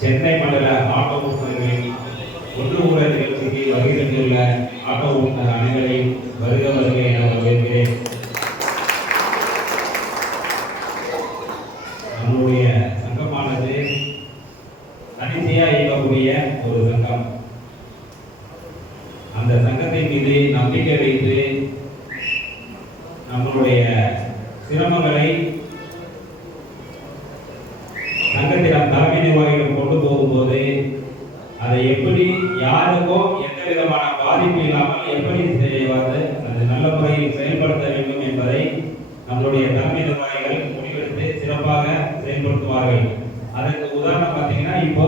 சென்னை மண்டல ஆட்டோ ஓட்டுநர்களின் ஒன்று ஊர நிகழ்ச்சிக்கு வருகை தந்துள்ள ஆட்டோ ஓட்டுநர் அனைவரையும் வருக வருக என வரவேற்கிறேன். நம்முடைய சங்கமானது தனிச்சையாக இயங்கக்கூடிய ஒரு சங்கம். அந்த சங்கத்தின் மீது நம்பிக்கை வைத்து நம்மளுடைய சிரமங்களை சங்கத்திடம் தலைமை நிர்வாகிகள் கொண்டு போகும்போது அதை எப்படி யாருக்கும் எந்த விதமான பாதிப்பு இல்லாமல் எப்படி அது நல்ல முறையில் செயல்படுத்த வேண்டும் என்பதை நம்மளுடைய தலைமை நிர்வாகிகள் முடிவெடுத்து சிறப்பாக செயல்படுத்துவார்கள். அதற்கு உதாரணம் பார்த்தீங்கன்னா, இப்போ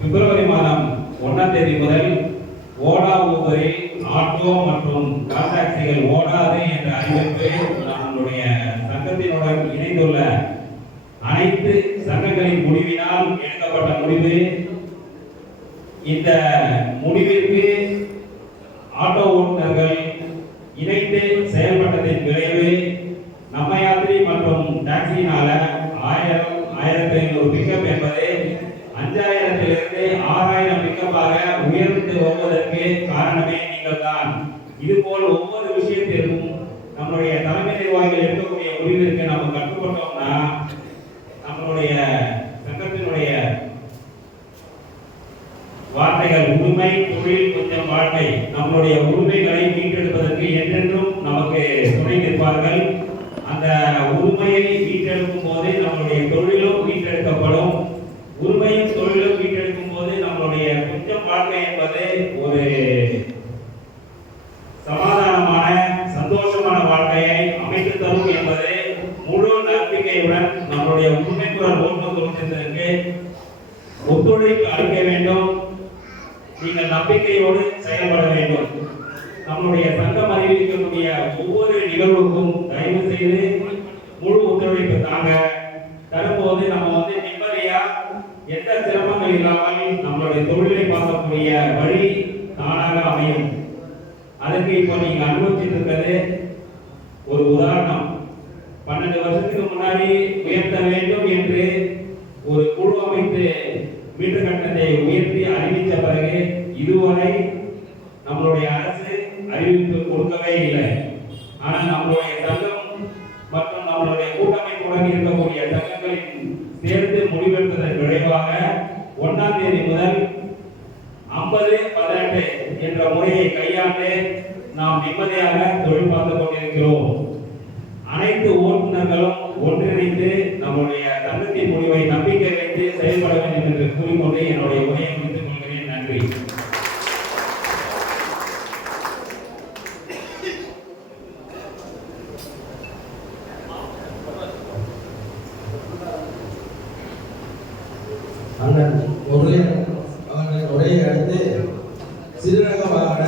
பிப்ரவரி மாதம் 1ஆம் தேதி முதல் ஓலா ஊபரில் ஆட்டோ மற்றும் கான்டாக்சிகள் ஓடாது என்ற அறிவிப்பு நம்மளுடைய சங்கத்தினுடன் இணைந்துள்ள அனைத்து சங்கங்களின் முடிவினால் எடுக்கப்பட்ட முடிவு. இந்த முடிவிற்கு ஆட்டோ ஓட்டுநர்கள் இணைந்து செயல்பட்டதின் விளைவு நம்ம யாத்திரை மற்றும் டாக்ஸியினால 1500 பிக்கப் என்பது 5000 6000 பிக்கப்பாக உயர்ந்து வருவதற்கு காரணமே நீங்கள் தான். இதுபோல் ஒவ்வொரு விஷயத்திற்கும் நம்மளுடைய தலைமை நிர்வாகிகள் எடுக்கக்கூடிய முடிவிற்கு நம்ம கட்டுப்பட்டோம்னா நம்மளுடைய சங்கத்தினுடைய வார்த்தைகள் உரிமை, தொழில், கொஞ்சம் வாழ்க்கை, நம்மளுடைய உரிமைகளை மீட்டெடுப்பதற்கு என்றென்றும் நமக்கு துணை நிற்பார்கள். அந்த உரிமையை மீட்டெடுக்கும் போது நம்மளுடைய தொழிலும் மீட்டெடுக்கப்படும். உரிமையும் தொழிலும் மீட்டெடுக்கும் போது நம்மளுடைய கொஞ்சம் வாழ்க்கை என்பது ஒரு சமாதானமான சந்தோஷமான வாழ்க்கையை அமைத்து தரும் என்பது முழு நம்பிக்கையுடன் நம்மளுடைய உரிமை குரல் ஓட்டுநர்களுக்கு ஒத்துழைப்பு அளிக்க வேண்டும். நீங்கள் நம்பிக்கையோடு செயல்பட வேண்டும். நம்முடைய சங்கம் அறிவிக்கக்கூடிய ஒவ்வொரு நிகழ்வுக்கும் தயவு செய்து முழு ஒத்துழைப்பு தாங்க. தரும்போது நம்ம நிம்மதியா எந்த சிரமங்கள் இல்லாமல் நம்மளுடைய தொழிலை பார்க்கக்கூடிய வழி தானாக அமையும். அதுக்கு இப்போ நீங்க அனுபவிச்சுட்டு இருக்கிறது ஒரு உதாரணம். 12 வருஷத்துக்கு முன்னாடி உயர்த்த வேண்டும் என்று ஒரு குழு அமைத்து மீட்டர் கட்டணத்தை உயர்த்தி அறிவித்த பிறகு இதுவரை நம்மளுடைய அரசு அறிவிப்பு கொடுக்கவே இல்லை. ஆனால் நம்மளுடைய சங்கம் மற்றும் நம்மளுடைய கூட்டமைப்புடன் இருக்கக்கூடிய சங்கங்களின் சேர்ந்து முடிவெடுத்ததன் விளைவாக 1ஆம் தேதி முதல் 50-18 என்ற முறையை கையாண்டு நாம் நிம்மதியாக தொழில் பார்த்து கொண்டிருக்கிறோம். அனைத்து ஓட்டுநர்களும் ஒன்றிணைந்து நம்முடைய சங்கத்தின் முடிவை நம்பிக்கை வைத்து செயல்பட வேண்டும் என்று கூறிக்கொண்டு என்னுடைய உரையை முடித்துக் கொள்கிறேன். நன்றி. அவர்களின் உரையை அடுத்து சிறுநக வாகன